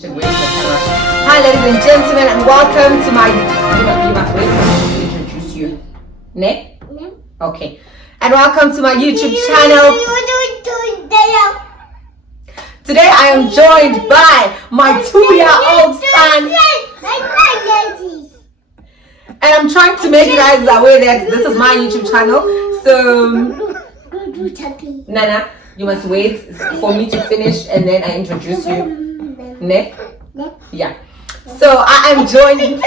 Hi ladies and gentlemen, and welcome to my you must wait for me to introduce you. Ne? Okay. And welcome to my YouTube channel. Today I am joined by my 2-year-old son. And I'm trying to make you guys aware that this is my YouTube channel. So Nana, you must wait for me to finish and then I introduce you. Ne? Yeah. So I am joining.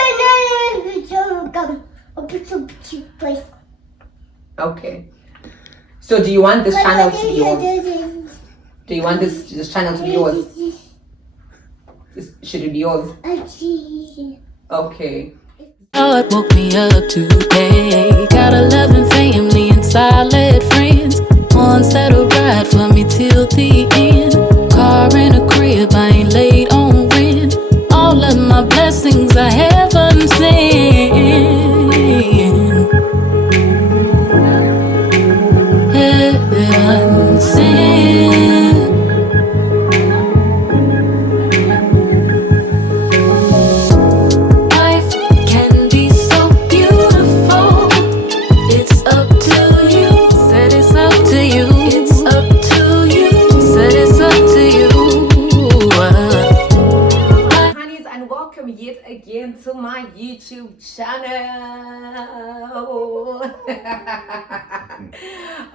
Okay. So do you want this channel to be yours? Do you want this channel to be yours? Should it be yours? Okay. God woke me up today. Got a loving family and solid friends. Ones that'll ride for me till the end. Car and a crib, I ain't late on rent. All of my blessings I haven't seen. Heaven sent. Life can be so beautiful. It's up to you. Said it's up to you. It's up to you. Said it's up to you. Honeys, and welcome yet again to my YouTube channel.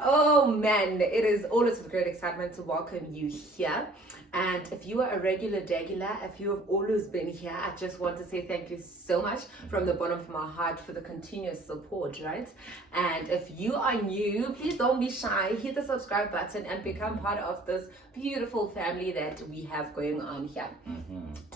Oh man, it is always with great excitement to welcome you here. And if you are a regular, if you have always been here, I just want to say thank you so much from the bottom of my heart for the continuous support, right? And if you are new, please don't be shy. Hit the subscribe button and become part of this beautiful family that we have going on here.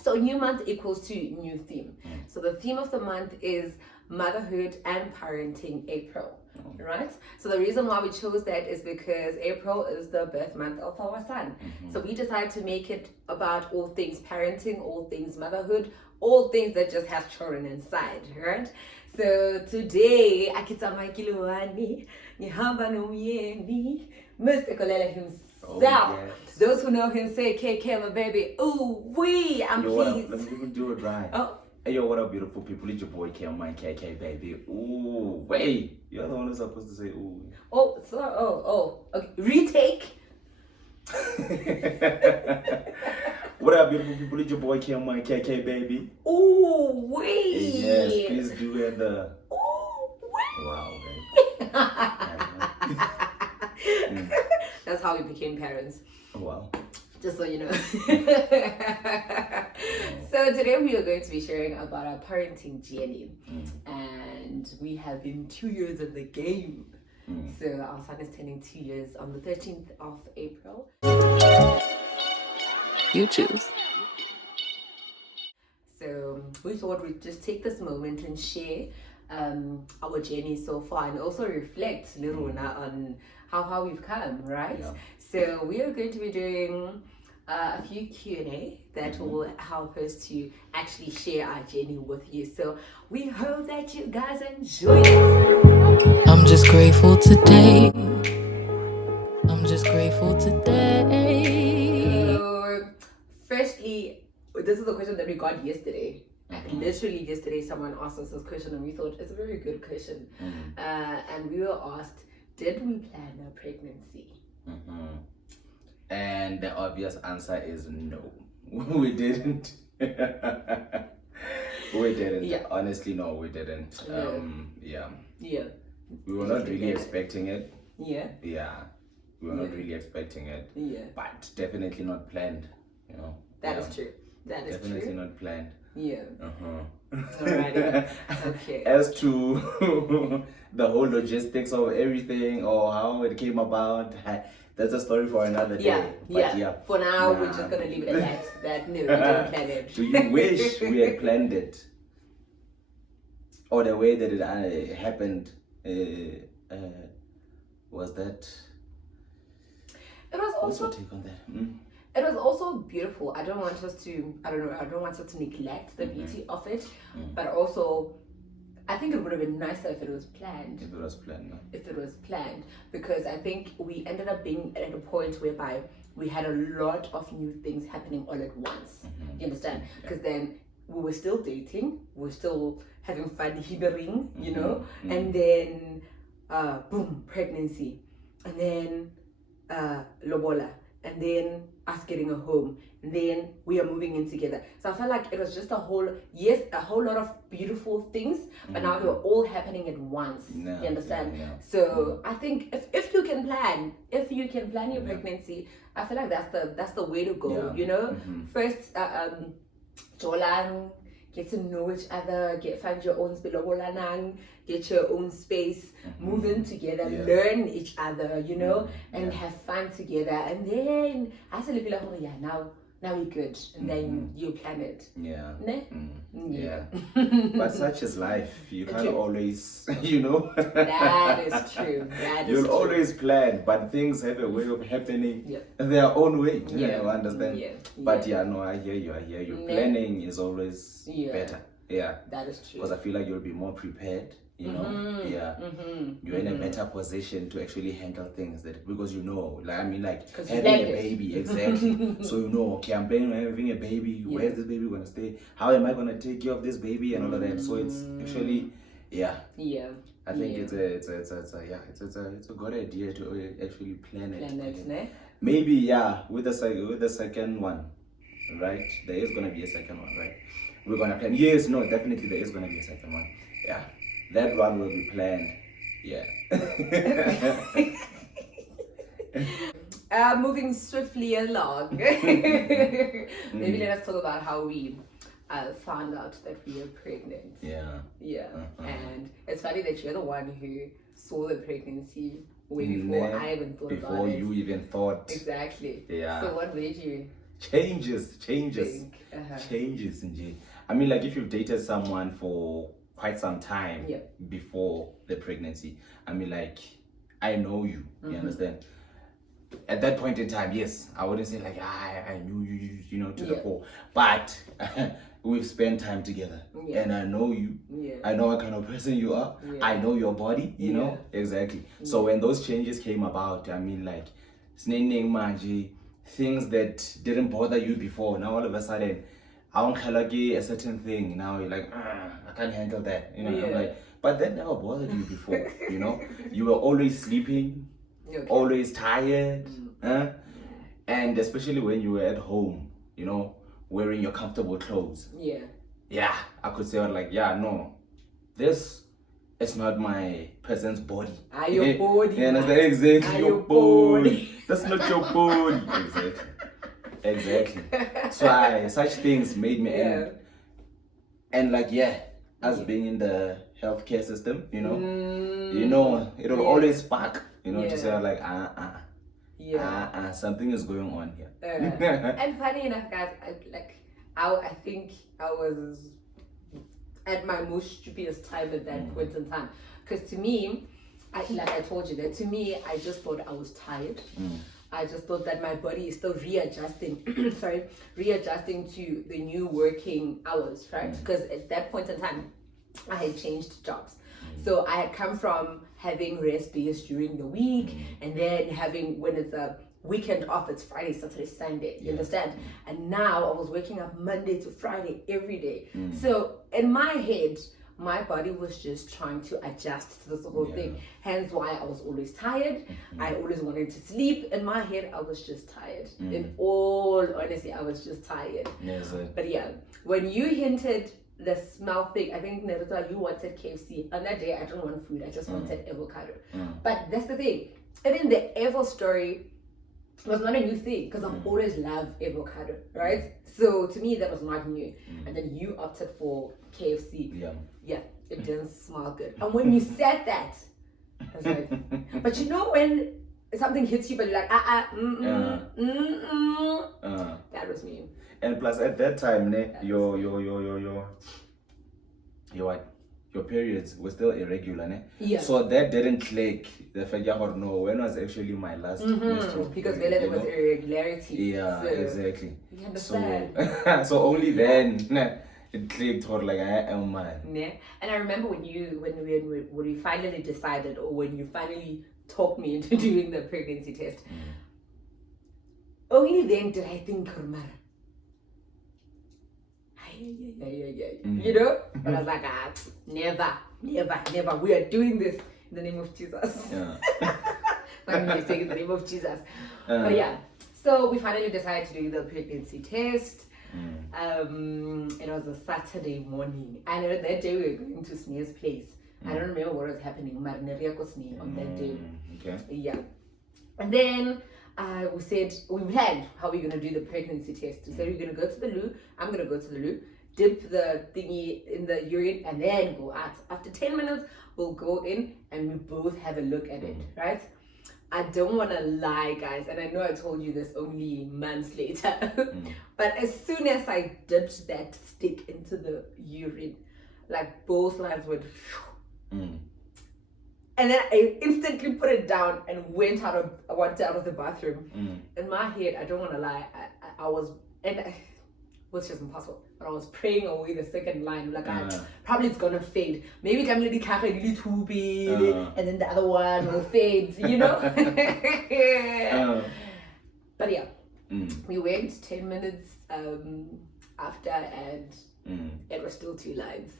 So new month equals to new theme. So the theme of the month is motherhood and parenting April. Right? So the reason why we chose that is because April is the birth month of our son. So we decided to make it about all things parenting, all things motherhood, all things that just have children inside, right? So today, Akita Maikilwani, Nihamba Nomyeni, Mr. Kolela himself. Oh, yes. Those who know him say, KK, my baby. Ooh, wee, I'm pleased. Let me do it right. Oh. Hey, yo, what up, beautiful people? It's your boy, my KK, baby. Ooh, wait. You're the one who's supposed to say ooh. Oh, okay. Retake. What up, beautiful people? It's your boy, my KK, baby. Ooh, wait. Yes, please do it. Ooh, wait. Wow, baby. That's how we became parents. Oh, wow. Just so you know. So today we are going to be sharing about our parenting journey. And we have been 2 years in the game. So our son is turning 2 years on the 13th of April. You choose. So we thought we'd just take this moment and share our journey so far and also reflect a little on how far we've come, right? Yeah. So we are going to be doing a few Q&A that will help us to actually share our journey with you. So we hope that you guys enjoy it. I'm just grateful today. I'm just grateful today. So firstly, this is a question that we got yesterday. Like literally yesterday someone asked us this question and we thought it's a very good question. And we were asked, did we plan a pregnancy? And the obvious answer is no. We didn't. We didn't. Yeah. Honestly, no, we didn't. Yeah. We were not really expecting it. Yeah. We were not really expecting it. Yeah. But definitely not planned, you know. That is true. That is definitely true. not planned. Yeah. Alrighty. Okay. As to the whole logistics of everything or how it came about, that's a story for another day. Yeah. For now, we're just gonna leave it at that. No, we didn't plan it. Do you wish we had planned it, or the way that it happened? Was that? It was also. What's your take on that? It was also beautiful. I don't want us to neglect the beauty of it, but also I think it would have been nicer if it was planned. If it was planned, because I think we ended up being at a point whereby we had a lot of new things happening all at once. You understand? Because then we were still dating, we were still having fun, hibbering, you know, and then boom, pregnancy, and then lobola, and then us getting a home, and then we are moving in together. So I felt like it was just a whole lot of beautiful things, but now they were all happening at once. You understand? So I think if you can plan your pregnancy, I feel like that's the way to go. You know, first Jolan, get to know each other, find your own space, get your own space, move in together, learn each other, you know, and have fun together. And then I still feel like, oh yeah, now we're good. And then you plan it. Yeah. Ne? Yeah. But such is life. You can't always, you know. That is true. You'll always plan, but things have a way of happening their own way. You understand? But no, I hear you. Planning is always better. Yeah. That is true. Because I feel like you'll be more prepared. You know, you're in a better position to actually handle things because you know, having a baby, exactly. So you know, okay, I'm planning on having a baby. Where's this baby gonna stay? How am I gonna take care of this baby and all of that? So it's actually, I think it's a good idea to actually plan it. Maybe with the second one, right? There is gonna be a second one, right? We're gonna plan. Yes, no, definitely there is gonna be a second one. Yeah. That one will be planned. Yeah. Moving swiftly along. Maybe let us talk about how we found out that we were pregnant. Yeah. And it's funny that you're the one who saw the pregnancy way before I even thought about it. Before you even thought. Exactly. Yeah. So what made you? Changes. Changes. I mean, if you've dated someone for quite some time before the pregnancy, I mean, I know you, you understand? At that point in time, yes, I wouldn't say I knew you, you know, to the core, but we've spent time together and I know you, I know what kind of person you are, I know your body, you know, exactly. So when those changes came about, I mean, things that didn't bother you before, now all of a sudden, I don't a certain thing. Now you're like, I can't handle that. You know, I'm but that never bothered you before. You know, you were always sleeping, always tired, and especially when you were at home, you know, wearing your comfortable clothes. Yeah, I could say no, this is not my person's body. Your body. Yeah, that's exactly your body. That's not your body. Exactly. So such things made me and us being in the healthcare system, you know, it'll always spark, you know, to say something is going on here. And funny enough, guys, I think I was at my most stupidest time at that point in time, because to me, I told you that to me, I just thought I was tired. I just thought that my body is still readjusting to the new working hours, right? Because at that point in time, I had changed jobs. So I had come from having rest days during the week, and then having, when it's a weekend off, it's Friday, Saturday, Sunday, you understand? And now I was waking up Monday to Friday every day. So in my head, my body was just trying to adjust to this whole thing. Hence why I was always tired. I always wanted to sleep. In my head, I was just tired. In all honesty, I was just tired. But when you hinted the smell thing, I think Nerita, you wanted KFC. On that day, I didn't want food. I just wanted avocado. But that's the thing. Even the Evo story was not a new thing, because I've always loved avocado, right? So to me, that was not new. And then you opted for KFC. It didn't smell good. And when you said that, I was like, but you know when something hits you, but you're like, that was me. And plus at that time, your periods were still irregular, ne? So that didn't click. The fact no, when was actually my last menstrual because period, there was irregularity. So, exactly. You understand? So only then it clicked or I am mine. And I remember when we finally decided, or when you finally talked me into doing the pregnancy test, only then did I think, Mara. You know? But I was like, never. We are doing this in the name of Jesus. Yeah. I'm saying in the name of Jesus. But yeah, so we finally decided to do the pregnancy test. It was a Saturday morning, and that day we were going to Sneer's place. I don't remember what was happening. Marineria Sneer on that day. Okay. Yeah. And then we planned how we're gonna do the pregnancy test. We said we're gonna go to the loo. I'm gonna go to the loo, dip the thingy in the urine, and then go out. After 10 minutes, we'll go in and we both have a look at it, right? I don't want to lie, guys, and I know I told you this only months later, but as soon as I dipped that stick into the urine, like both lines went, and then I instantly put it down and went out of the bathroom. In my head, I don't want to lie, I was, was just impossible. But I was praying away the second line, like probably it's gonna fade. Maybe I'm really too big, and then the other one will fade, you know. But yeah, we went 10 minutes after, and it was still 2 lines.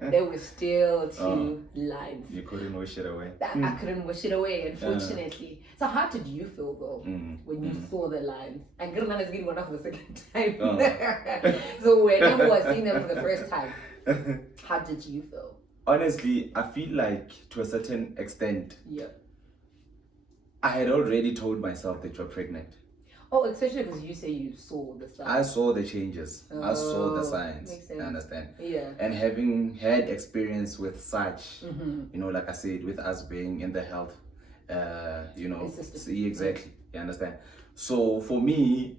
There were still 2 lines. You couldn't wish it away. I couldn't wish it away, unfortunately. So how did you feel though when you saw the lines? And Gurman is getting one off the second time. So whenever I was seeing them for the first time, how did you feel? Honestly, I feel like to a certain extent, I had already told myself that you're pregnant. Oh, especially because you say you saw the signs. I saw the changes. I saw the signs. Makes sense. I understand. Yeah. And having had experience with such, you know, like I said, with us being in the health, you know, see, exactly. You understand? So for me,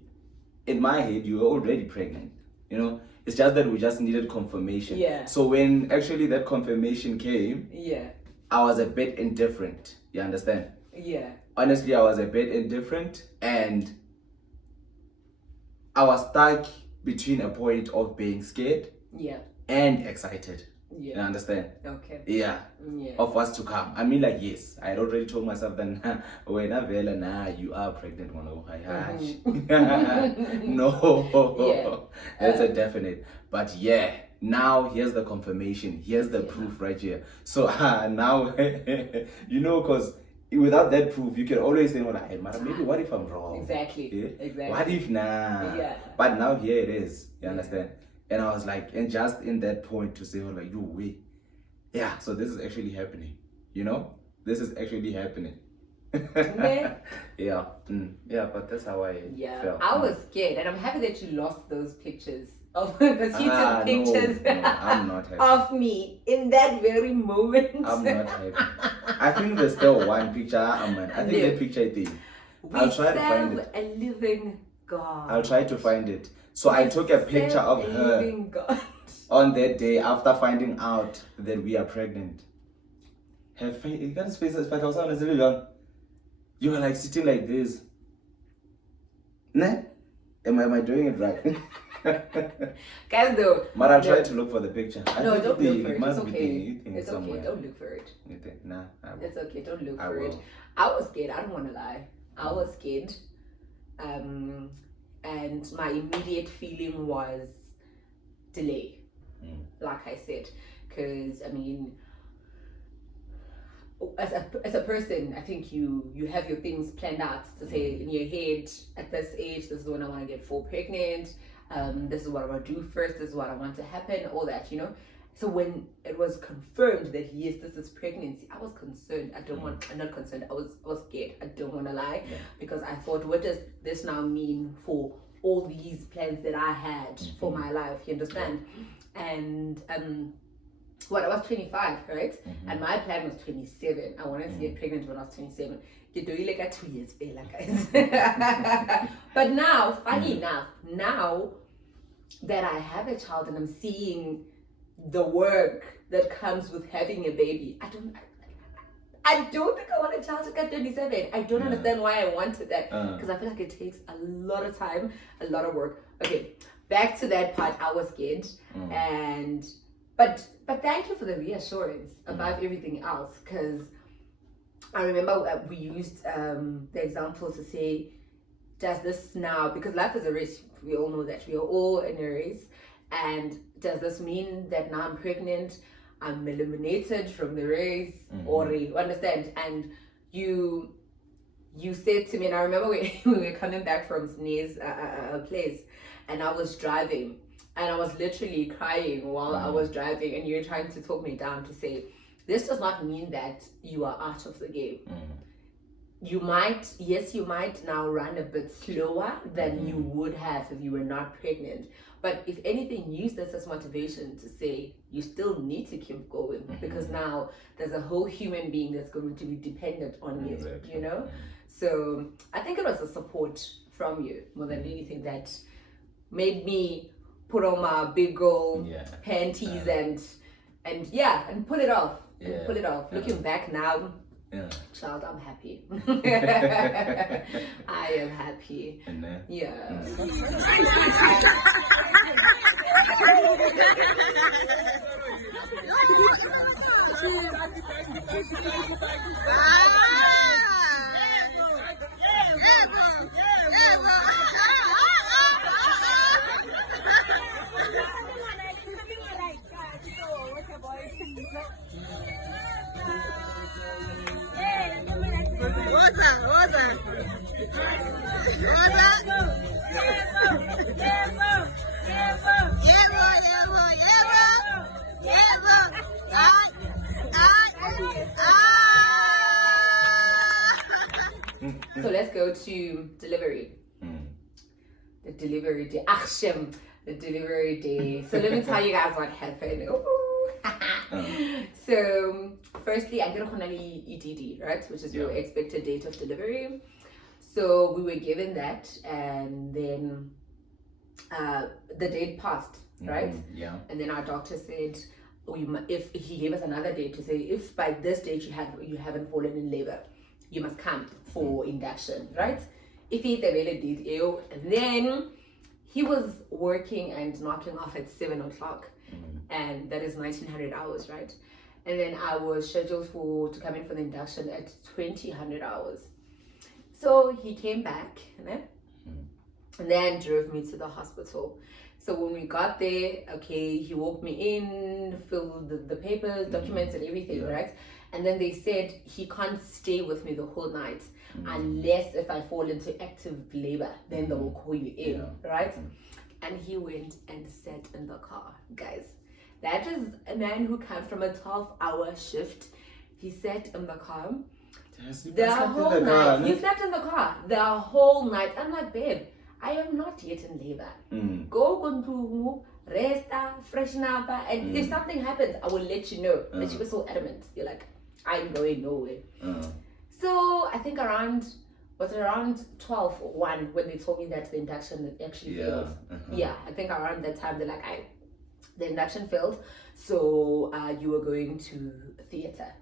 in my head, you were already pregnant. You know, it's just that we just needed confirmation. Yeah. So when actually that confirmation came, I was a bit indifferent. You understand? Yeah. Honestly, I was a bit indifferent, and I was stuck between a point of being scared and excited. You understand? Okay. Yeah. Of what's to come. I mean, like, yes, I had already told myself that when you are pregnant, no, that's a definite. But yeah, now here's the confirmation. Here's the proof right here. So now, you know, because without that proof, you can always say, hey, maybe what if I'm wrong? Exactly. Yeah? Exactly. What if But now here it is. You understand? And I was like, and just in that point to say, like, you wait. Yeah, so this is actually happening. You know? This is actually happening. Yeah, but that's how I felt. I was scared, and I'm happy that you lost those pictures of the heated pictures no, I'm not happy. of me in that very moment. I'm not happy. I think there's still one picture. I think that picture I think. I'll try to find it. A living God. I'll try to find it. So I took a picture of her on that day after finding out that we are pregnant. Her face, you got space as 5,000. You were like sitting like this. Nah? Am I doing it right? Guys, though. But I'll try to look for the picture. No, don't look for it. Must it's be okay. It's somewhere. okay. Don't look for it. You think? Nah, I will. It's okay. Don't look for will. it. I was scared. I don't want to lie. I was scared. And my immediate feeling was delay. Like I said, because I mean, as a person, I think you have your things planned out to say in your head, at this age, this is when I want to get full pregnant, this is what I want to do first, this is what I want to happen, all that, you know. So when it was confirmed that yes, this is pregnancy, I was concerned. I'm not concerned, I was scared. I don't want to lie, because I thought, what does this now mean for all these plans that I had for my life, you understand? And I was 25, right? And my plan was 27. I wanted to get pregnant when I was 27. You do like a 2 years fella, guys. But now, funny enough, now that I have a child and I'm seeing the work that comes with having a baby, I don't think I want a child at 27. I don't understand why I wanted that, because I feel like it takes a lot of time, a lot of work. Okay, back to that part. I was scared, but thank you for the reassurance about everything else, because I remember we used the example to say does this now, because life is a race, we all know that we are all in a race, and does this mean that now I'm pregnant, I'm eliminated from the race, or you understand? And you said to me, and I remember we were coming back from Snee's place, and I was driving, and I was literally crying while I was driving, and you were trying to talk me down to say, this does not mean that you are out of the game. You might now run a bit slower than you would have if you were not pregnant. But if anything, use this as motivation to say you still need to keep going, because now there's a whole human being that's going to be dependent on you, you know? So I think it was the support from you more than anything that made me put on my big girl panties and pull it off. Pull it off. Looking back now, child, I'm happy. I am happy. So let's go to delivery. The delivery day. Action. The delivery day. So let me tell you guys what happened. So firstly, I did EDD, right? Which is your expected date of delivery. So we were given that, and then the date passed, right? And then our doctor said, if he gave us another date to say, if by this date you haven't fallen in labor, you must come for induction, right? If he did, and then he was working and knocking off at 7 o'clock, and that is 1900 hours, right? And then I was scheduled to come in for the induction at 2000 hours. So he came back, and then drove me to the hospital. So when we got there, he walked me in, filled the papers, documents and everything, right? And then they said he can't stay with me the whole night unless if I fall into active labor, then they will call you in, right? And he went and sat in the car, guys. That is a man who comes from a 12-hour shift. He sat in the car the whole night. He slept in the car the whole night. I'm like, babe, I am not yet in labor. Go to rest, freshen up, and if something happens, I will let you know. But she was so adamant. You're like, I'm going nowhere. So I think around 12 or 1 when they told me that the induction actually failed. I think around that time they're like, the induction failed, so you were going to theater.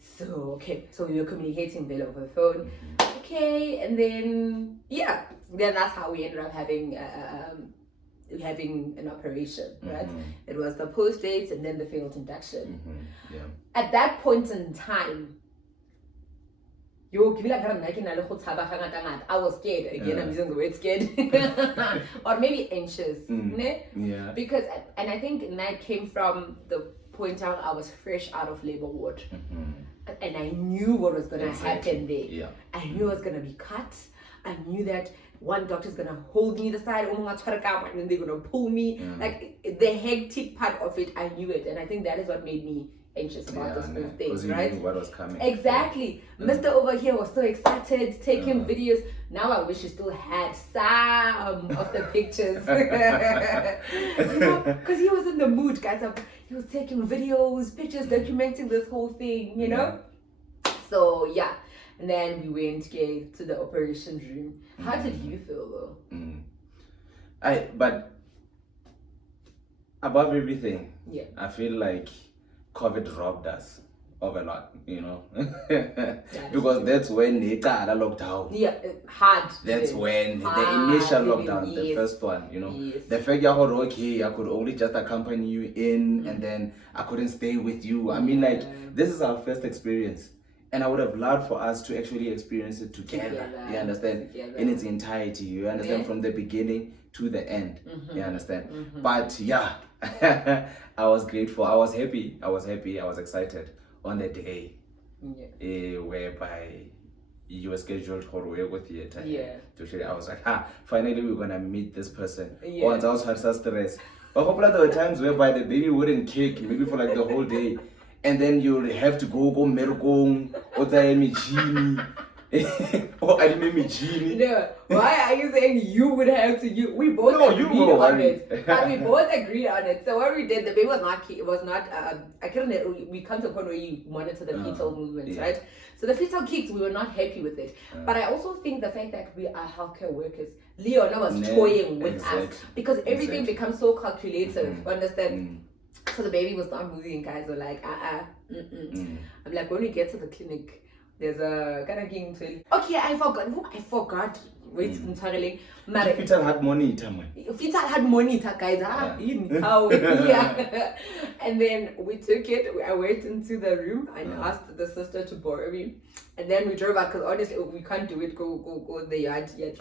So so we were communicating there over the phone. And then then that's how we ended up having an operation, right? It was the post dates and then the failed induction. At that point in time, I was scared. Again, I'm using the word scared. Or maybe anxious. Because, and I think that came from the point out I was fresh out of labor ward. And I knew what was going to happen there. I knew I was going to be cut. I knew that one doctor's going to hold me the side, and then they're going to pull me. Like the hectic part of it, I knew it. And I think that is what made me anxious about this whole thing, right? What was coming. Exactly. Mr. Over here was so excited, taking videos. Now I wish you still had some of the pictures. Because he was in the mood, guys. He was taking videos, pictures, documenting this whole thing, you know? So, and then we went to the operation room. How did you feel though? But above everything, I feel like COVID robbed us of a lot, you know, because that's when they got a lockdown. Hard. That's when the initial lockdown, the first one, you know, the fact that I could only just accompany you in, and then I couldn't stay with you. I mean, like, this is our first experience And I would have loved for us to actually experience it together. You understand? In its entirety. You understand? From the beginning to the end. You understand? But yeah, I was grateful. I was happy. I was excited on the day whereby you were scheduled for work with theater. I was like, finally we're gonna meet this person. Once I was had such stress. But hopefully there were times whereby the baby wouldn't kick, maybe for like the whole day. And then you'll have to go merkong, or machine. Or I didn't machine. No, why are you saying you would have to? We both agreed on it. But we both agreed on it. So what we did, the baby was not. It was not. I couldn't. We come to a point where you monitor the fetal movements, right? So the fetal kicks, we were not happy with it. But I also think the fact that we are healthcare workers, Leona was toying with us because everything becomes so calculative. Understand? So the baby was not moving. Guys were like, I'm like, when we get to the clinic, there's a kind of king. Okay, I forgot. Wait, I'm telling. Fetal had monitor, man. Fetal had monitor, guys. How? Yeah. And then we took it. I went into the room and asked the sister to borrow me. And then we drove out because honestly, we can't do it. Go in the yard yet.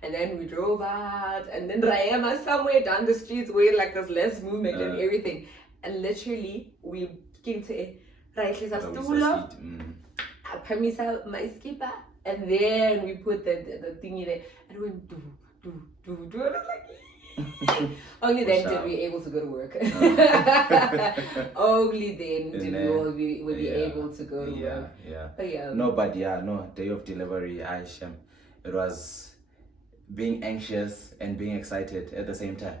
And then we drove out, and then Rayama somewhere down the streets where like there's less movement and everything. And literally, we came to a right stula, Pamisa, my skipper, and then we put the thingy there, and we went do. And I was like, only then did we able to go to work. Only then did we be able to go to work. But day of delivery, it was being anxious and being excited at the same time,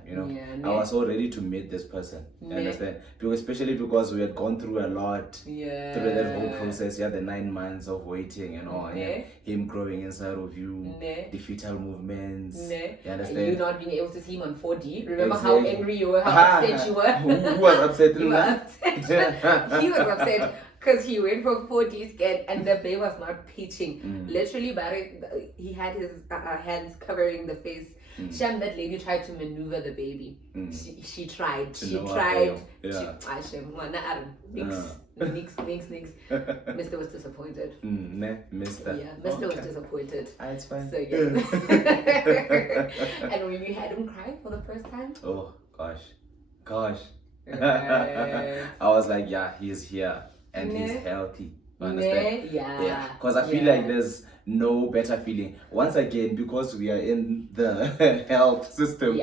I was so ready to meet this person. You understand? Especially because we had gone through a lot through that whole process. The 9 months of waiting and all, and him growing inside of you, the fetal movements. You understand? You not being able to see him on 4D. Remember how angry you were, how upset you were? Who was upset? You were upset. He was upset. Because he went for 4D scan and the baby was not pitching. Literally, he had his hands covering the face. Shem, that lady tried to maneuver the baby. She tried. Nix. Mr. was disappointed. Mr. Yeah, Mr. was disappointed. It's fine. So, and when we had him cry for the first time. Oh, gosh. Right. I was like, he's here. And he's healthy. You understand? Yeah. Because I feel like there's no better feeling. Once again, because we are in the health system,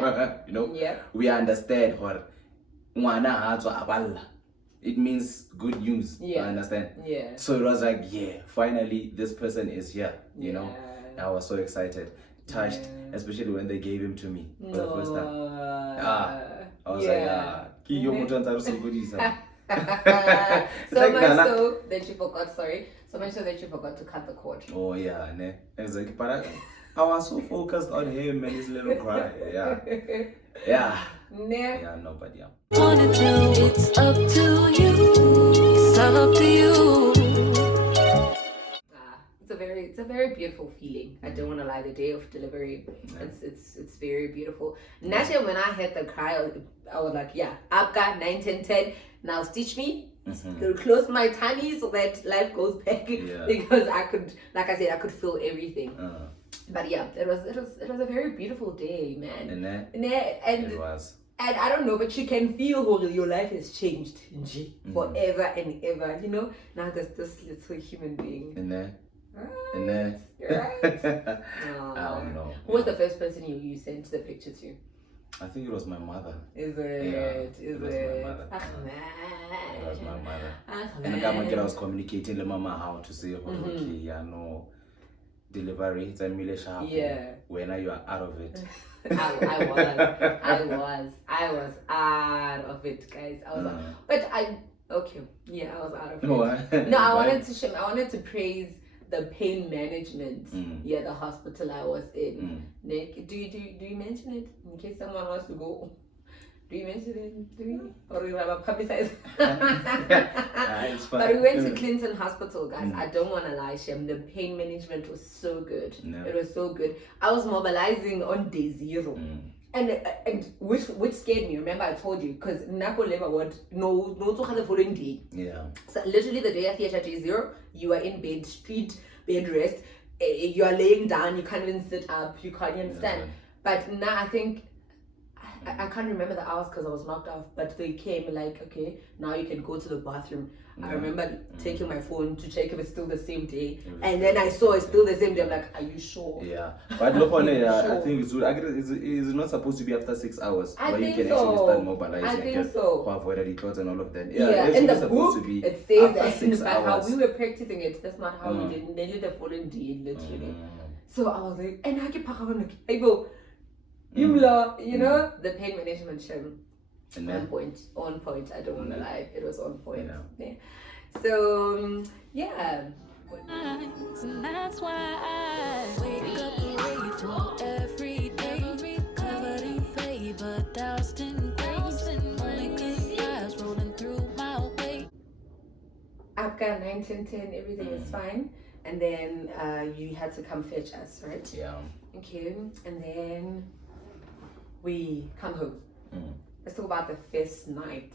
we understand what it means good news. You understand? Yeah. So it was like, finally this person is here. I was so excited, touched, especially when they gave him to me for the first time. I was like, so much so that you forgot to cut the cord. Oh yeah, ne. Exactly. But I was so focused on him and his little cry. Yeah, nobody. It's up to you. It's up to you. It's a very beautiful feeling. I don't want to lie. The day of delivery, it's very beautiful. Naturally, when I had the cry, I was like, I've got 9, 10, 10. Now stitch me, close my tummy so that life goes back because I could, like I said, I could feel everything. But it was a very beautiful day, man. And it was. And I don't know, but you can feel how your life has changed forever and ever. Now there's this little human being. Right. I don't know. Who was the first person you sent the picture to? I think it was my mother. Is it? It was my mother. It was my mother. And I was communicating with mama how to say, delivery, it's a million sharp. When you are out of it. I was out of it, guys. I was I was out of it. No, I wanted to praise the pain management, the hospital I was in. Nick, do you mention it in case someone wants to go? Do you mention it? Or we have a publicize? But we went to Clinton Hospital, guys. I don't want to lie, Shem. The pain management was so good. It was so good. I was mobilizing on day 0. And which scared me. Remember, I told you because Nako Leva what no the following day. Yeah. So literally the day at theater day 0, you are in bed, bed rest. You are laying down. You can't even sit up. You can't understand. Yeah. But now I think I can't remember the hours because I was knocked off. But they came like, okay, now you can go to the bathroom. I remember taking my phone to check if it's still the same day, and then I saw it's still the same day. I'm like, are you sure? Yeah, but look on it. I think it's not supposed to be after 6 hours, but you can actually start mobilizing. I think so. To avoid the clothes and all of that. Yeah, in the book to be it says after that, 6 but hours. how we were practicing it, that's not how we did. Nearly the following day, literally. So I was like, and I keep like, I go, you know, the pain management show. On point. I don't want to lie, it was on point. Yeah. So yeah. And that's why I wake up grateful every day, covered in favor, doused in grace, only good vibes rolling through my way. I've got 9, 10, 10, everything is fine. And then you had to come fetch us, right? Yeah. Okay, and then we come home. Let's talk about the first night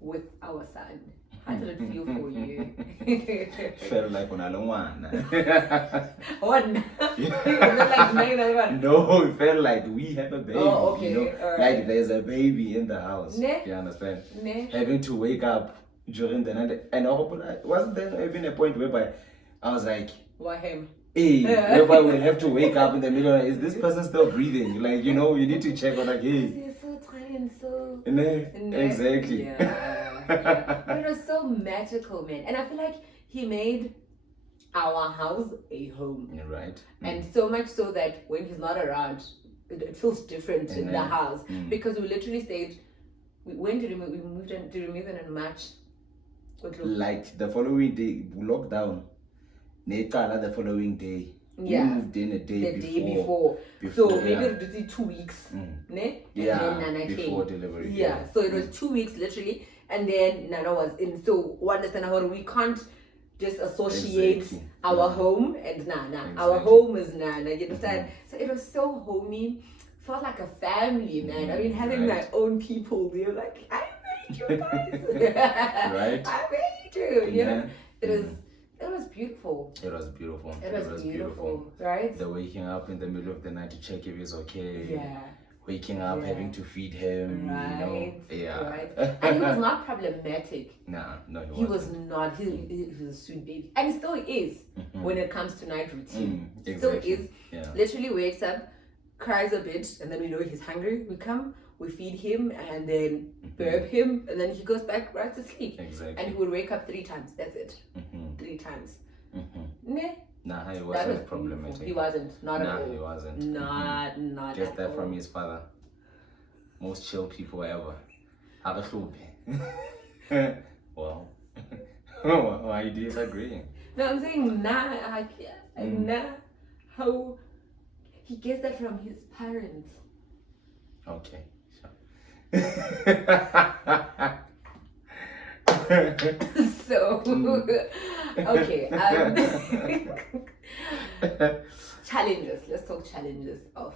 with our son. How did it feel for you? Felt like on a one. What? No, it felt like we have a baby. Oh, okay. You know? Right. Like there's a baby in the house. Ne? You understand? Ne? Having to wake up during the night. And wasn't there even a point whereby I was like, why him? Hey, whereby we'll have to wake up in the middle. Is this person still breathing? Like, you know, you need to check on like, hey. They're so tiny and so... Exactly. Yeah. It was so magical, man. And I feel like he made our house a home. You're right. And so much so that when he's not around, it feels different in the house. Because we literally stayed... When did we move in? Did we move in March? Like the following day, lockdown. The following day. Yeah. We moved in a day before. So maybe it was 2 weeks. Ne? Yeah. And then Nana before came. delivery. Yeah. So it was 2 weeks literally. And then Nana was in. So one understand how we can't just associate our home and Nana. Exactly. Our home is Nana. You understand? So it was so homey. Felt like a family, man. I mean, having my own people, they're like, I made you guys. Right. I made you. You know? It was beautiful. It was beautiful. It was beautiful, right? The waking up in the middle of the night to check if he's okay. Yeah. Waking up, having to feed him, right. You know. Yeah. Right. And he was not problematic. No, he was not. He was a sweet baby. And he still is when it comes to night routine. Exactly. Still is. Yeah. Literally wakes up, cries a bit, and then we know he's hungry. We come, we feed him, and then burp him, and then he goes back right to sleep. Exactly. And he would wake up 3 times. That's it. 3 times. Ne? Nah, he wasn't problematic. He wasn't. Not at all. He wasn't. Not Just that from his father. Most chill people ever. Well, why do you disagree? No, I'm saying how he gets that from his parents. Okay, sure. So, okay. Challenges. Let's talk challenges of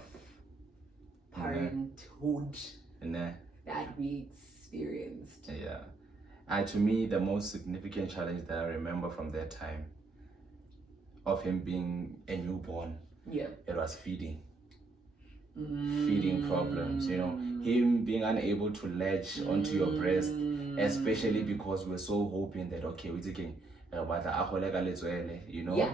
parenthood that we experienced. Yeah. To me, the most significant challenge that I remember from that time of him being a newborn, it was feeding. Feeding problems, you know, him being unable to latch onto your breast, especially because we're so hoping that we're taking you know,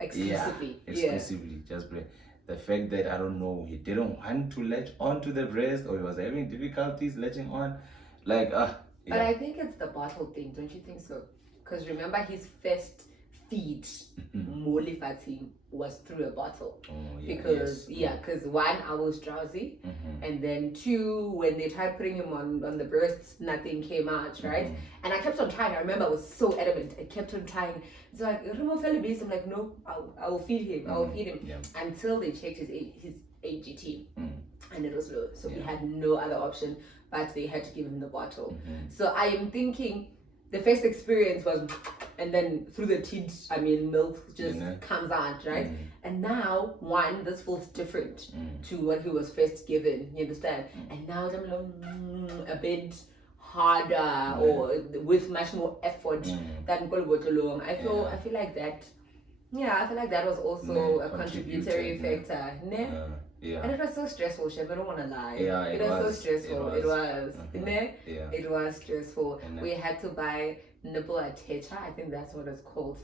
exclusively, just play. The fact that I don't know, he didn't want to latch onto the breast, or he was having difficulties latching on, like But I think it's the bottle thing, don't you think so? Because remember his first feed, Molly Fatty, was through a bottle. Because one, I was drowsy, and then 2, when they tried putting him on the breast, nothing came out, right? And I kept on trying. I remember I was so adamant. I kept on trying. It's like, remove Felipe. I'm like, no, I will feed him. I will feed him until they checked his AGT, and it was low. So we had no other option, but they had to give him the bottle. So I am thinking the first experience was, and then through the teeth, milk just comes out, right? And now, this feels different to what he was first given, you understand? And now it's a bit harder or with much more effort than Golgotolong. I feel like that. Yeah, I feel like that was also a contributory factor. Yeah. And it was so stressful, Chef. I don't want to lie. Yeah, it was so stressful. It was. Yeah. It was stressful. We had to buy nipple attacher. I think that's what it's called.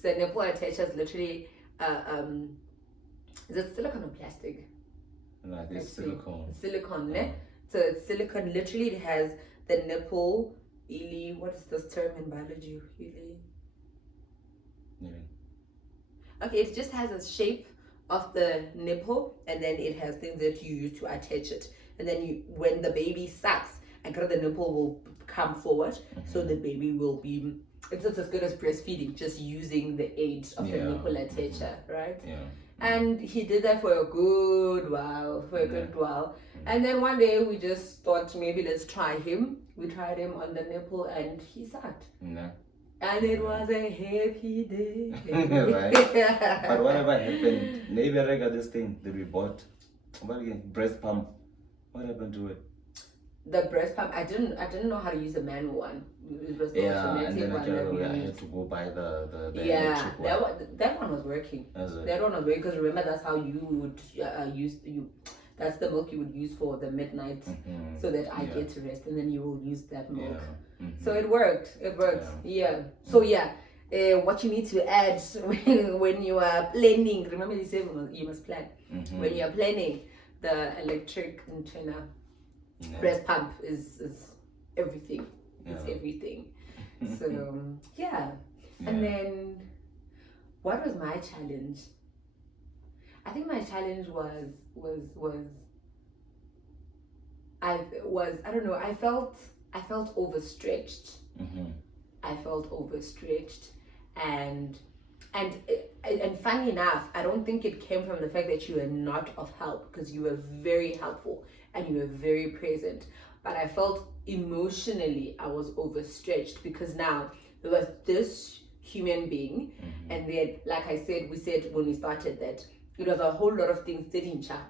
So nipple attacher is literally, is it silicone or plastic? No, it's silicone. Silicone, ne? So it's silicone. Literally, it has the nipple. What is this term in biology? Okay, it just has a shape of the nipple, and then it has things that you use to attach it. And then when the baby sucks, the nipple will come forward, so the baby will be. It's as good as breastfeeding, just using the aid of the nipple attacher, right? Yeah. And he did that for a good while, And then one day we just thought maybe let's try him. We tried him on the nipple, and he sucked. And it was a happy day. Right. But whatever happened, maybe I got this thing that we bought. What again? Breast pump. What happened to it? The breast pump, I didn't know how to use the manual one. It was the automatic and then one. I had to go buy the yeah, one. that one was working. That one was working because remember that's how you would that's the milk you would use for the midnight so that I get to rest, and then you will use that milk. So it worked. Yeah. So what you need to add when you are planning, remember you said you must plan. When you are planning, the electric antenna breast pump is everything. It's everything. So and then what was my challenge? I think my challenge was I don't know, I felt overstretched. I felt overstretched, and funny enough, I don't think it came from the fact that you were not of help, because you were very helpful and you were very present. But I felt emotionally I was overstretched, because now there was this human being, and then, like I said, we said when we started that it was a whole lot of things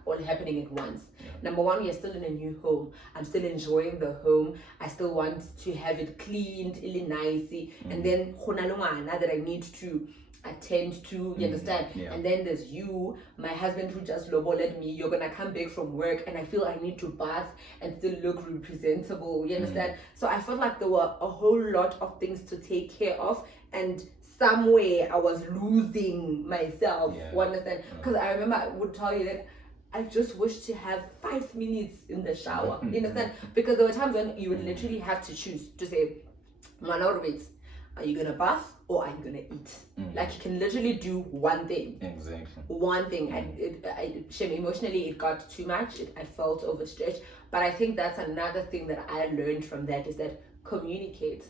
all happening at once. Number one, we are still in a new home. I'm still enjoying the home. I still want to have it cleaned, really nicey. And then that I need to attend to, you understand? And then there's you, my husband, who just lobolet me. You're gonna come back from work, and I feel I need to bath and still look presentable, you understand? So I felt like there were a whole lot of things to take care of, and somewhere I was losing myself, you understand? Because I remember I would tell you that I just wish to have 5 minutes in the shower, you understand? Because there were times when you would literally have to choose to say, are you gonna bath or are you gonna eat? Like, you can literally do one thing. Exactly. One thing. And emotionally it got too much. I felt overstretched. But I think that's another thing that I learned from that, is that communicate.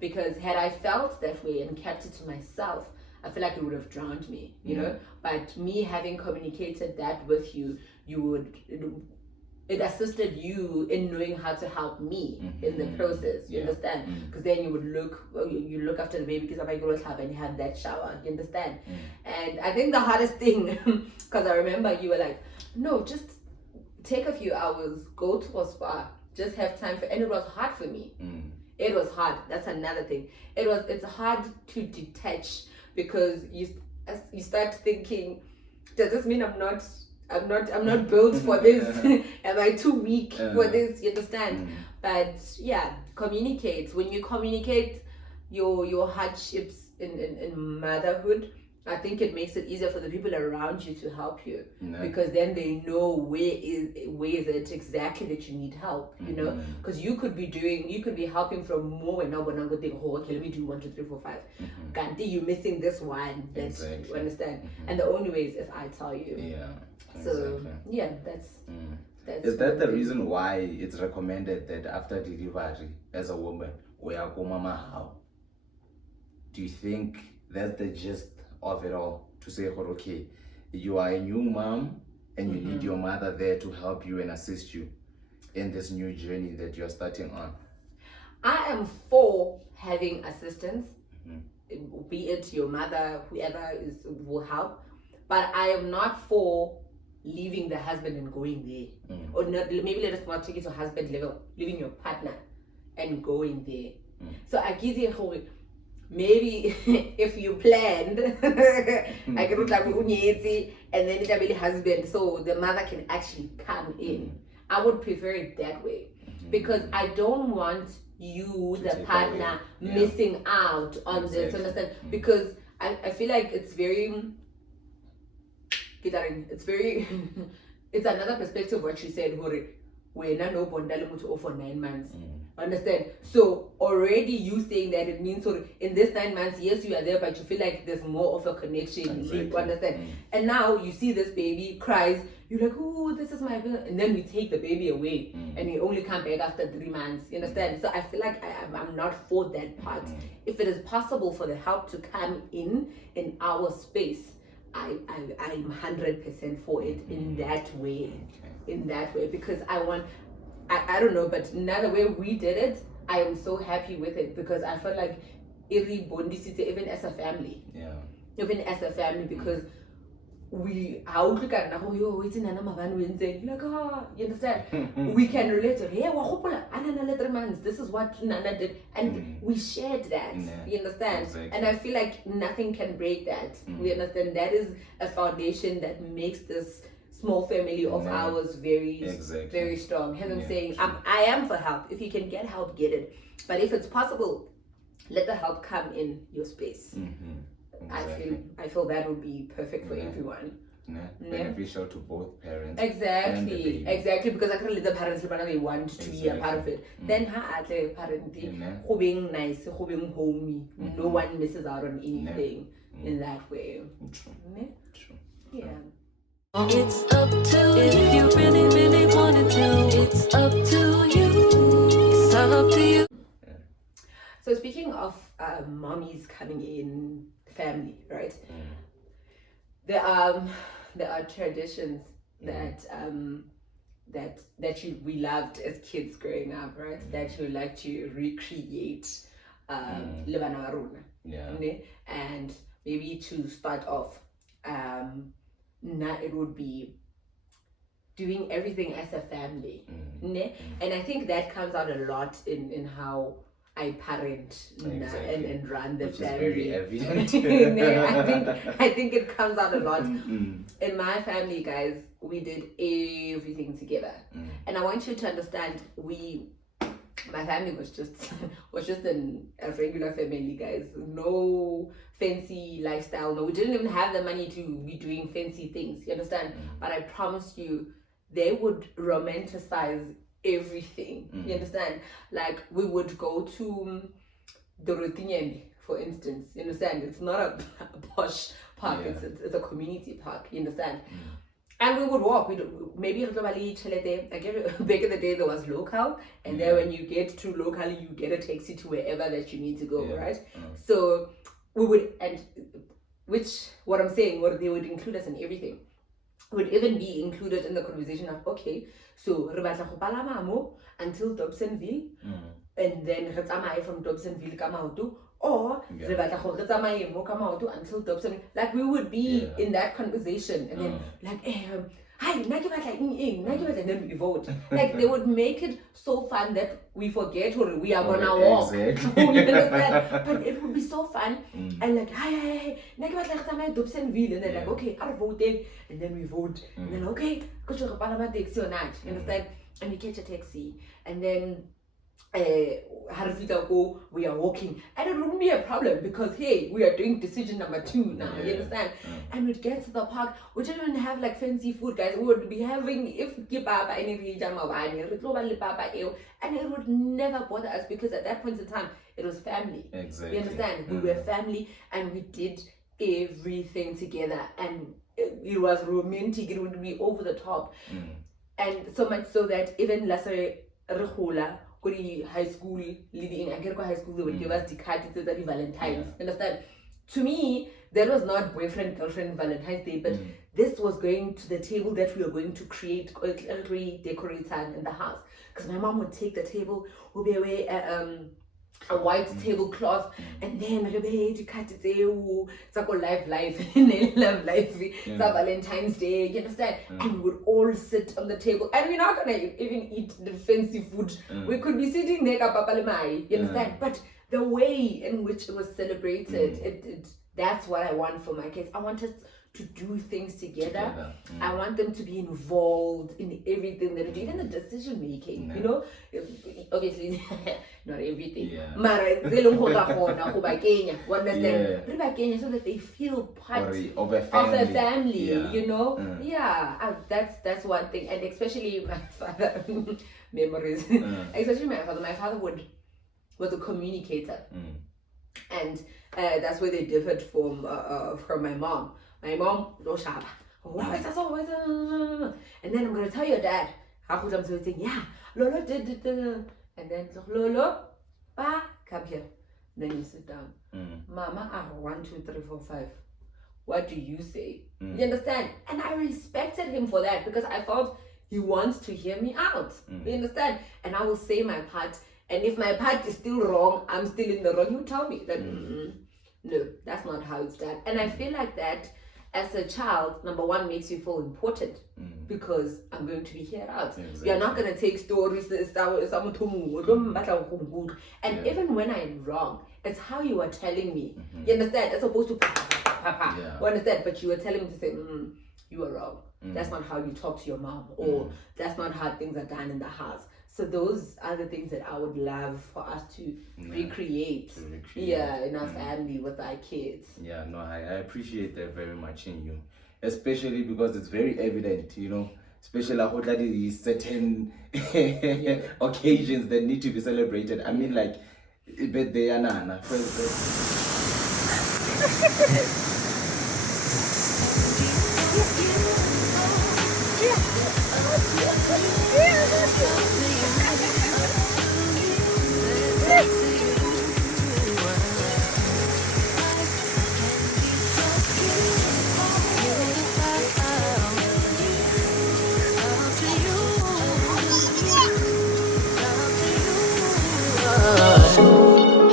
Because had I felt that way and kept it to myself, I feel like it would have drowned me, you know? But me having communicated that with you, it assisted you in knowing how to help me in the process, you understand? Because then you would look after the baby, because I'm and you have that shower, you understand? And I think the hardest thing, because I remember you were like, no, just take a few hours, go to a spa, just have time and it was hard for me. It was hard. That's another thing. It's hard to detach, because you start thinking, does this mean I'm not built for this? Am I too weak for this? You understand? But communicate. When you communicate your hardships in motherhood, I think it makes it easier for the people around you to help you, because then they know where is it exactly that you need help, you know? Because you could be helping from more, and now we're not going to think, okay, let me do 1, 2, 3, 4, 5. Gandhi, you're missing this one. That's you understand? And the only way is if I tell you. So that's is that the reason why it's recommended that after delivery, as a woman, we are mama how? Do you think that's the gist of it all, to say, okay, you are a new mom and you need your mother there to help you and assist you in this new journey that you're starting on? I am for having assistance, be it your mother, whoever will help, but I am not for leaving the husband and going there. Or not, maybe let us not take it to husband level, leaving your partner and going there. So I give you maybe if you planned I can like and then it's a husband, so the mother can actually come in. I would prefer it that way, because I don't want you, the partner, missing out on this, understand? Because I feel like it's very it's another perspective what she said, when I know Bondalimutu for 9 months. Understand? So already you saying that, it means so in this 9 months, yes, you are there, but you feel like there's more of a connection. You understand? And now you see this baby cries, you're like, oh, this is my baby, and then we take the baby away, and you only come back after 3 months. You understand? So I feel like I'm not for that part. If it is possible for the help to come in our space, I'm 100% for it in that way. In that way, because I don't know, but another way we did it, I am so happy with it, because I felt like every bondi city, even as a family. Even as a family, because we look at now, you understand? We can relate to, hey, this is what Nana did, and we shared that. You understand? And I feel like nothing can break that. We understand that is a foundation that makes this small family of ours very very strong. Hence I'm saying I am for help. If you can get help, get it. But if it's possible, let the help come in your space. I feel that would be perfect for everyone. Beneficial to both parents. Exactly, because I can let the parents they want to be a part of it. Then parenting, being nice, being homey, no one misses out on anything in that way. True. Yeah. It's up to if you really, really wanted to. It's up to you. It's up to you. So speaking of mommies coming in family, right? There are traditions that we loved as kids growing up, right? That you like to recreate. And maybe to start off, it would be doing everything as a family. And I think that comes out a lot in how I parent and run the family. Which is very evident. I think it comes out a lot. In my family, guys, we did everything together. And I want you to understand, my family was just a regular family, guys. No fancy lifestyle. No, we didn't even have the money to be doing fancy things. You understand? But I promise you, they would romanticize everything. You understand? Like, we would go to Dorothy, for instance. You understand? It's not a posh park. It's a community park. You understand? And we would walk. Maybe back in the day there was local, and then when you get to local, you get a taxi to wherever that you need to go, right? So we would, and what I'm saying, they would include us in everything. Would even be included in the conversation of, okay, so re batla go palama mo until Dobsonville, and then re tsamaye from Dobsonville ka maoto, or re batla go re tsamaye mo ka maoto until Dobsonville. Like, we would be in that conversation, and then like, hi, and then we vote. Like, they would make it so fun that we forget we are gonna walk. You understand? But it would be so fun. And like, hi, Dobsonville, and then like, okay, I'll vote, and then we vote, and then okay, go to the taxi or not. You understand? And we catch a taxi, and then we are walking, and it wouldn't be a problem, because hey, we are doing decision number 2 now. You understand? And we'd get to the park. We didn't even have like fancy food, guys. We would be having and it would never bother us, because at that point in time it was family. You understand? We were family, and we did everything together, and it was romantic. It would be over the top, and so much so that even high school, leading high school, they would give us the cards to the Valentine's. Understand? To me, that was not boyfriend, girlfriend, Valentine's Day, but this was going to the table that we were going to create, decorate in the house. Because my mom would take the table, would be away a white tablecloth, and then to cut it it's like a live life, Valentine's Day, you understand? And we would all sit on the table, and we're not gonna even eat the fancy food. We could be sitting there, you understand? But the way in which it was celebrated, that's what I want for my kids. I want us to do things together. I want them to be involved in everything that they do, even the decision making. You know, obviously not everything. Mara so that they feel part of a family. You know, that's one thing, and especially my father memories. Especially my father. My father was a communicator, and that's where they differed from my mom. My mom, no shaba. Why is that so? And then I'm gonna tell your dad. I'm saying, yeah, Lolo did. And then Lolo, pa, come here. Then you sit down. Mama, 1, 2, 3, 4, 5. What do you say? You understand? And I respected him for that because I felt he wants to hear me out. You understand? And I will say my part. And if my part is still wrong, I'm still in the wrong. You tell me that no, that's not how it's done. And I feel like that as a child, number one, makes you feel important because I'm going to be heard out. Exactly. You're not going to take stories and even when I'm wrong, it's how you are telling me. You understand? As opposed to you understand? But you are telling me to say, you are wrong. That's not how you talk to your mom, or that's not how things are done in the house. So those are the things that I would love for us to recreate. In our family with our kids. Yeah, no, I appreciate that very much in you, especially because it's very evident, you know, especially these certain occasions that need to be celebrated. I mean, like birthday and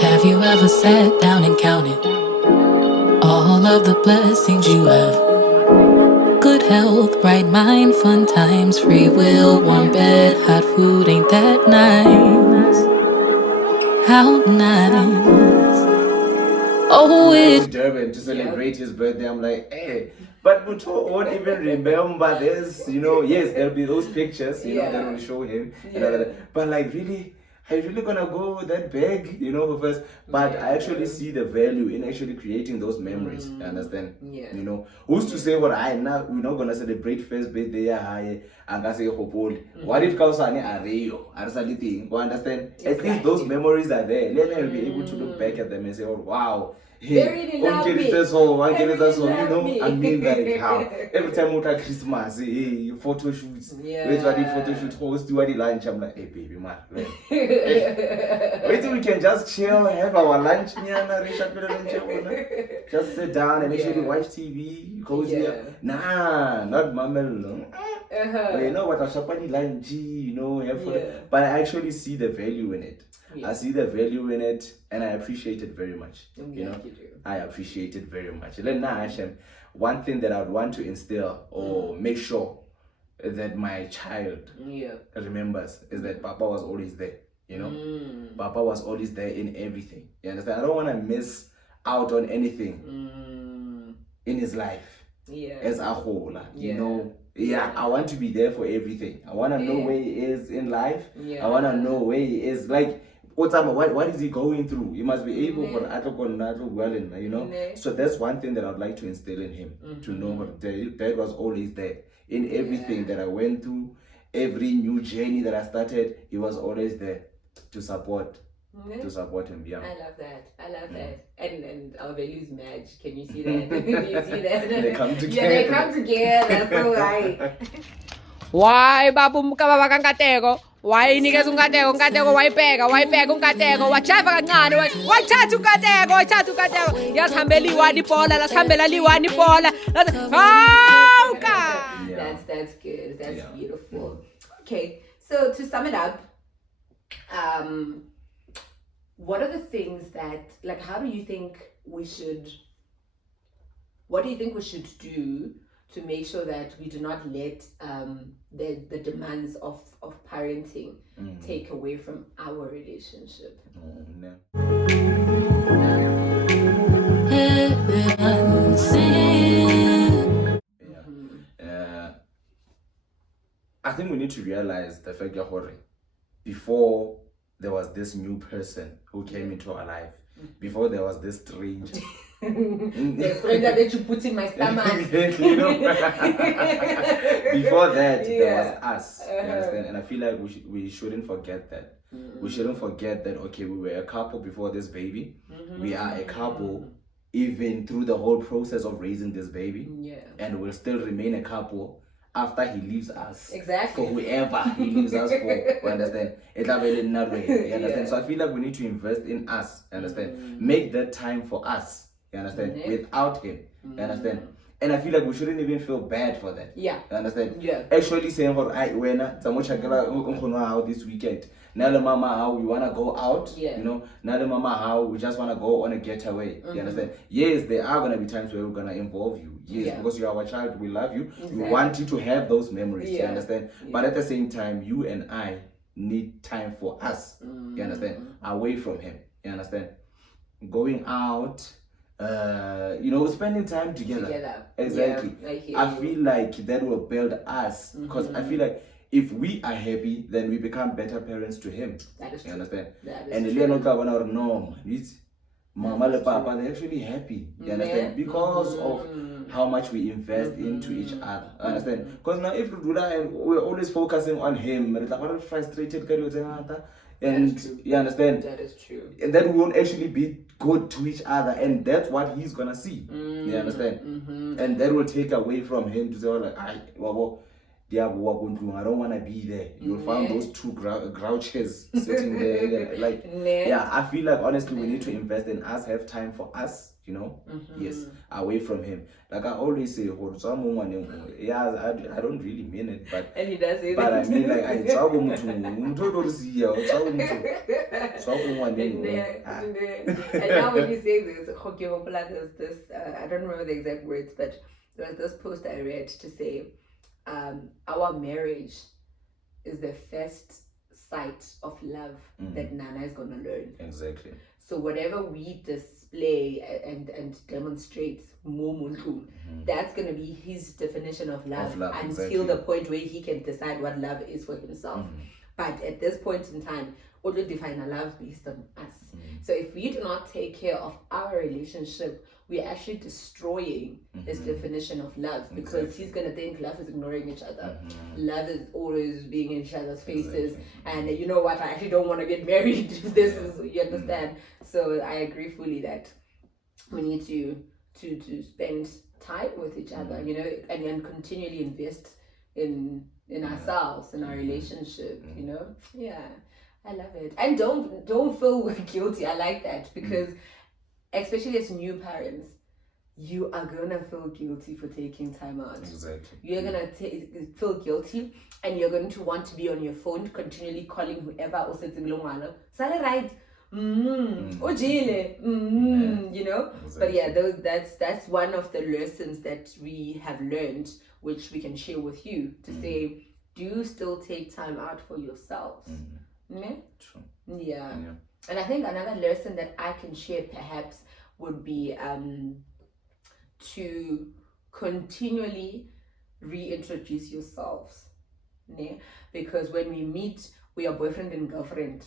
Have you ever sat down and counted all of the blessings you have? Good health, right mind, fun times, free will, warm bed, hot food, ain't that nice? How nice. Oh, to Durban to celebrate his birthday. I'm like, hey, but Muto won't even remember this, you know. Yes, there'll be those pictures, you know, that will show him. But like, really, are you really gonna go that big, you know, first? But I actually see the value in actually creating those memories. You understand? You know, who's to say what we're not gonna celebrate first birthday? I say what if Kausani are real? You understand? At least those memories are there. Then I'll be able to look back at them and say, oh wow. They really love me. You know, I mean, like how every time we have Christmas, photo shoots, photo shoot host, do lunch. I'm like, hey baby, man, wait till we can just chill, have our lunch, just sit down and actually watch TV, cozy. Nah, not mamel. You know what? I shop lunch, you know, have but I actually see the value in it. I see the value in it, and I appreciate it very much. You know, I appreciate it very much. One thing that I would want to instill or make sure that my child remembers is that Papa was always there. You know, Papa was always there in everything. You understand? I don't want to miss out on anything in his life as a whole. You know. I want to be there for everything. I want to know where he is in life. I want to know where he is. Like, what is he going through? He must be able for you know. So that's one thing that I'd like to instill in him, to know that Dad was always there in everything that I went through, every new journey that I started. He was always there to support him. I love that. And our values match. Can you see that? You see that? They come together. They come together. So right. Why babu mukaba kankateko? Why nikeza unkateko wayibheka unkateko wajava kancane wathatha unkateko yasihambela iwani ibhola lasihambela liwani ibhola That's good. That's beautiful. Okay, so to sum it up, what are the things that, like, what do you think we should do to make sure that we do not let the demands of parenting take away from our relationship? I think we need to realize the fact that before there was this new person who came into our life, before there was this stranger. The stranger that you put in my stomach. Exactly, before that, there was us. You understand? And I feel like we shouldn't forget that. We shouldn't forget that, okay, we were a couple before this baby. We are a couple even through the whole process of raising this baby. And we'll still remain a couple after he leaves us. Exactly. For whoever he leaves us for. You understand? You understand? So I feel like we need to invest in us. You understand? Make that time for us. You understand? Without him. You understand? And I feel like we shouldn't even feel bad for that. You understand? Actually saying, this weekend. Now the mama how we wanna go out. You know, now the mama how we just wanna go on a getaway. You understand? Yes, there are gonna be times where we're gonna involve you. Yes, because you are our child, we love you. We want you to have those memories. You understand? But at the same time, you and I need time for us. You understand? Away from him. You understand? Going out, spending time together. Exactly. I feel like that will build us, because I feel like if we are happy, then we become better parents to him. That is true. You understand? That is and no, it's mama and papa, they're actually happy. You understand? Because of how much we invest into each other. Understand? Because now if we do that and we're always focusing on him, it's like frustrated, and you understand? That is true. And then we won't actually be good to each other, and that's what he's gonna see. You understand? And that will take away from him to say, like, I don't want to be there. You'll find those two grouches sitting there. I feel like honestly we need to invest in us, have time for us, yes, away from him. Like I always say, I don't really mean it, but and he does it. But I mean, like, and now when you say this, there's this, I don't remember the exact words, but there was this post I read to say, our marriage is the first sight of love that Nana is going to learn. Exactly. So whatever we display and demonstrate, that's going to be his definition of love until the point where he can decide what love is for himself. But at this point in time, we define a love based on us. So if we do not take care of our relationship, we're actually destroying his definition of love, because he's going to think love is ignoring each other. Love is always being in each other's faces. And you know what? I actually don't want to get married. This is, you understand? So I agree fully that we need to spend time with each other, and continually invest in ourselves, in our relationship, Yeah, I love it. And don't feel guilty. I like that, because especially as new parents, you are gonna feel guilty for taking time out. Exactly. You're gonna feel guilty, and you're going to want to be on your phone, continually calling whoever or sitting long. Sale right. Ojile. Exactly. But yeah, that's one of the lessons that we have learned, which we can share with you, to say, do still take time out for yourselves. True. Yeah. And I think another lesson that I can share perhaps would be to continually reintroduce yourselves. Because when we meet, we are boyfriend and girlfriend,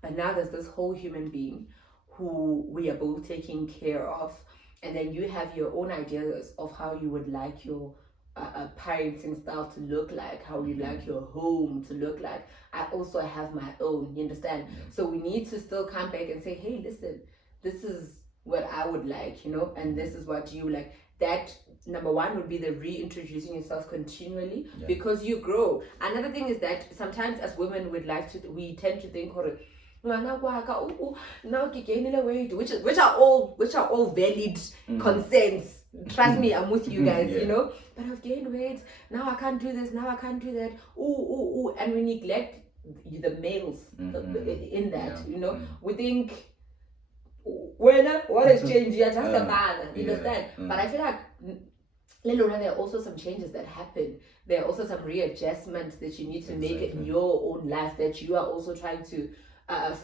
but now there's this whole human being who we are both taking care of, and then you have your own ideas of how you would like your parenting style to look like, how you like your home to look like. I also have my own, you understand? So we need to still come back and say, hey, listen, this is what I would like, and this is what you like. That number one would be the reintroducing yourself continually, because you grow. Another thing is that sometimes as women we tend to think, now which are all valid concerns. Trust me, I'm with you guys, but I've gained weight, now I can't do this, now I can't do that, and we neglect the males in that, Yeah. you know. We think, what has changed? You're just a father, you understand? But I feel like there are also some changes that happen. There are also some readjustments that you need to make in your own life, that you are also trying to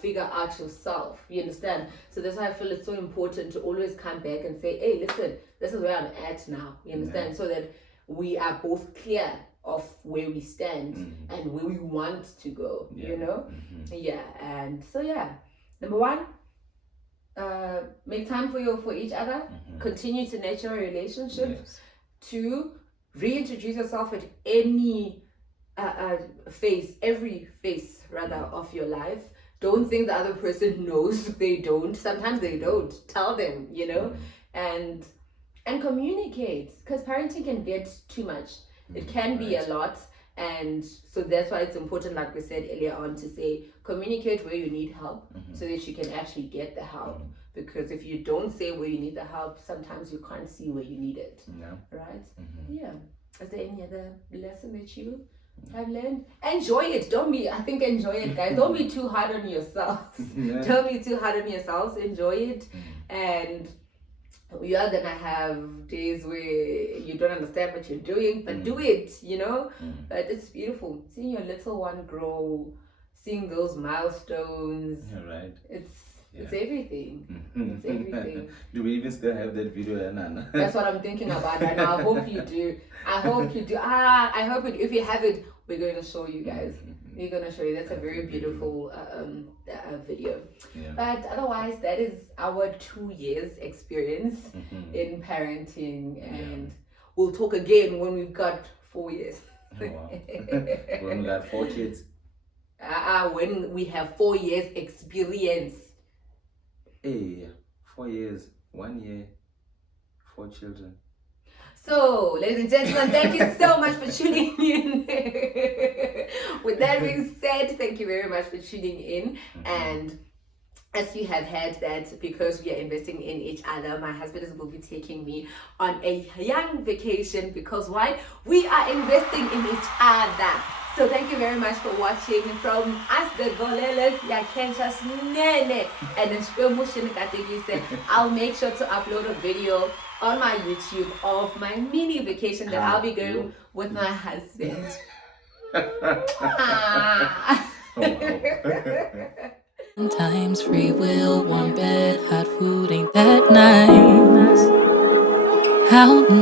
figure out yourself, you understand? So that's why I feel it's so important to always come back and say, hey, listen, this is where I'm at now, you understand? So that we are both clear of where we stand and where we want to go, you know? And so number one, make time for each other, continue to nurture a relationship. To reintroduce yourself at any every phase of your life. Don't think the other person knows. They don't. Sometimes they don't. Tell them, you know, and communicate, because parenting can get too much. It can be a lot, and so that's why it's important, like we said earlier on, to say communicate where you need help so that you can actually get the help. Because if you don't say where you need the help, sometimes you can't see where you need it. Right? Is there any other lesson that you have learned? Enjoy it. Enjoy it, guys. Don't be too hard on yourselves. Don't be too hard on yourselves. Enjoy it. And we are gonna have days where you don't understand what you're doing, but do it, you know. But it's beautiful seeing your little one grow, seeing those milestones. It's everything. It's everything. Do we even still have that video, Nana? That's what I'm thinking about right now. I hope you do. I hope you do. I hope it. If you have it, we're going to show you guys. We're going to show you. That's a very beautiful video. But otherwise, that is our 2 years experience in parenting, and we'll talk again when we've got 4 years. When we got 4 kids. When we have 4 years experience. Hey, 4 years, 1 year, 4 children. So, ladies and gentlemen, thank you so much for tuning in. With that being said, thank you very much for tuning in. And as you have heard that, because we are investing in each other, my husband will be taking me on a young vacation. Because why? We are investing in each other. So thank you very much for watching from us, the Goleles, Yakensha Nene, and the I'll make sure to upload a video on my YouTube of my mini vacation that I'll be going with my husband. Sometimes free will, warm bed, hot food ain't that nice. How nice.